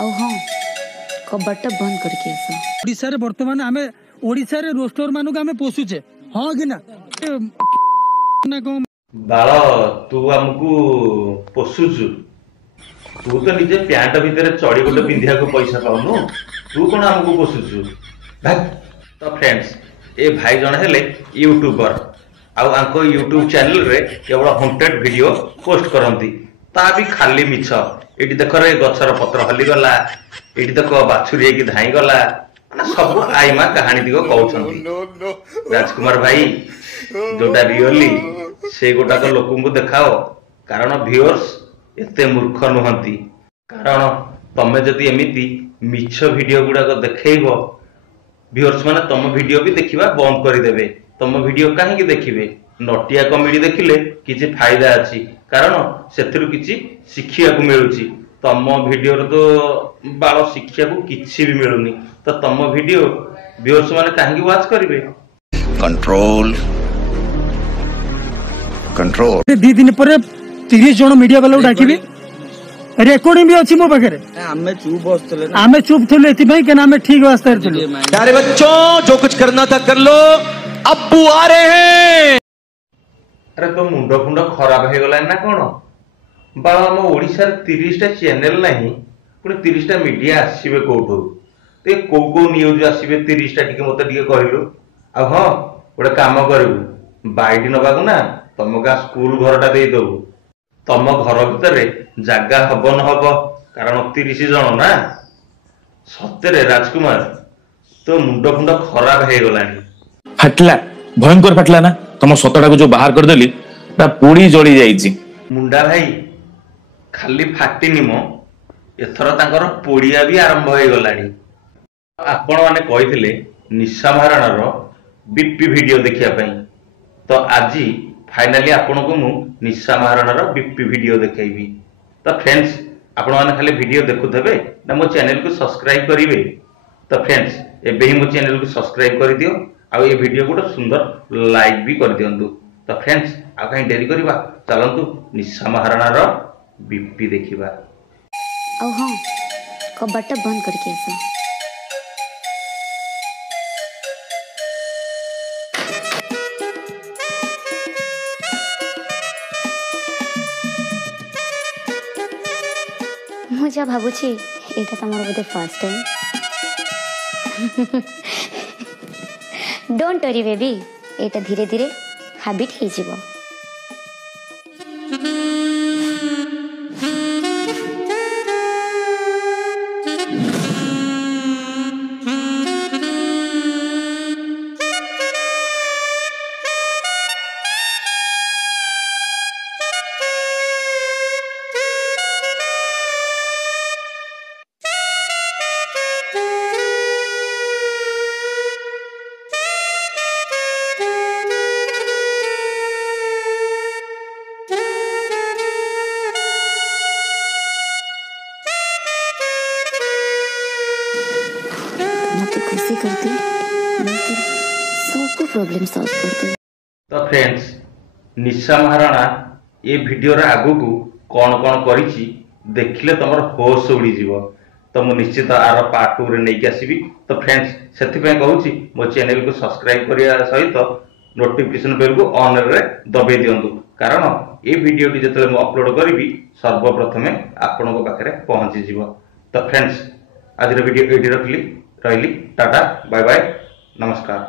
ଆଉ ହଁ कबाटा बंद करके आस। ओडिशा रे वर्तमान आमे ओडिशा रे रोस्टर मानु आमे पोसुचे हां कि ना बाळ तू हमकू पोसुचु तू तो निजे पैंट भितर चढ़ी गोटे पिंधिया को पैसा पाउनु तू कौन हमको पोसुचु भाग। तो फ्रेंड्स ए भाई जन हेले यूट्यूबर आउ आंको यूट्यूब चैनल रे केवल हॉन्टेड वीडियो पोस्ट करंती ता भी खाली मिछ। एटी देख रे गछर पत्र हली गला एटी देख बाछुरी की धाई गला माने सब आईमा कहानी दिगो कहउछंती। राजकुमार भाई जोटा रियली से गोटाक लोकंकु देखाओ कारण व्यूअर्स एते मूर्ख नुहंती। कारण तमे जदि एमिति मिछ वीडियो गुडाक देखैबो व्यूअर्स माने तम वीडियो भी देखिबा बंद कर देबे। तम वीडियो काहे देखिबे नटिया कॉमेडी देखिले किछि फायदा अछि कारण सेथिरु किछि शिखिया को मिलुछि। तम वीडियो तो बाल शिक्षा को किछि भी मिलुनी तो तम वीडियो व्यूअर्स माने काहे वाच करिवे। कंट्रोल कंट्रोल दी दिन पर 30 जन मीडिया वाला डाकिबे रिकॉर्डिंग भी अछि मो पाखरे। आमे चुप थले एति भाई केना आमे ठीक वास्ते थले। प्यारे बच्चों जो कुछ करना था कर लो अब्बू आ रहे हैं। अरे तो मुंड फुंड खराब हो गला ना कोन बाबा हम ओडिसा 30 टा चैनल नहीं पुणी 30 टा मीडिया आसीबे कोठो ते को न्यूज आसीबे 30 टा टिके मते टिके कहलु। आ हां गोटे काम करबू बाइडी नबाकू ना तम गा स्कूल घरटा दे दबू तम घर भीतर जागा हब न हब कारण 30 जन ना सतेरे राजकुमार तो मुंड फुंड खराब हो गलानी। फाटला भयंकर फाटला ना तुम सतटा को जो बाहर कर देली पूरी जली जाइछि। मुंडा भाई खाली फाटिनी मो एथर तांकर पोड़िया भी आरंभ हो गलानी। आपण माने कहिथिले निशा महाराणार बीपी वीडियो देखिया पई तो आज फाइनली आपण को मु निशा महाराणार बीपी वीडियो देखाइबी। तो फ्रेंड्स आपण माने खाली वीडियो देखुथबे ना मो चैनल को सब्सक्राइब करिवे। तो फ्रेंड्स एबे ही मो चैनल को सब्सक्राइब कर दियो आ ये वीडियो को सुंदर लाइक भी कर दियंतु। तो फ्रेंड्स आ कहीं देरी करबा चलंतु निशा महाराणार बीपी देखिबा। और हाँ कबाटा बंद करके आस। मुझे भावुची एटा तमर बोधे first time. Don't worry baby एटा धीरे धीरे हैबिट हो जिवो। खुशी करती सबको प्रॉब्लम सॉल्व करती। तो फ्रेंड्स निशा महाराणा ये वीडियो रे आगु को कौन कौन करिछि देखिले तमर होश उड़ी जीवो। तो मु निश्चित आर पार्ट 2 रे नै के आसीबी। तो फ्रेंड्स सेति पे कहूछि मो चैनल को सब्सक्राइब करिया सहित नोटिफिकेशन बेल को ऑन रे दबे दियंतु कारण ये वीडियो टी जतले मु अपलोड करबी सर्वप्रथमे आपन को पाखरे पहुंची जीवो। तो फ्रेंड्स आज रे वीडियो एडी रखली रहिली टाटा बाय बाय नमस्कार।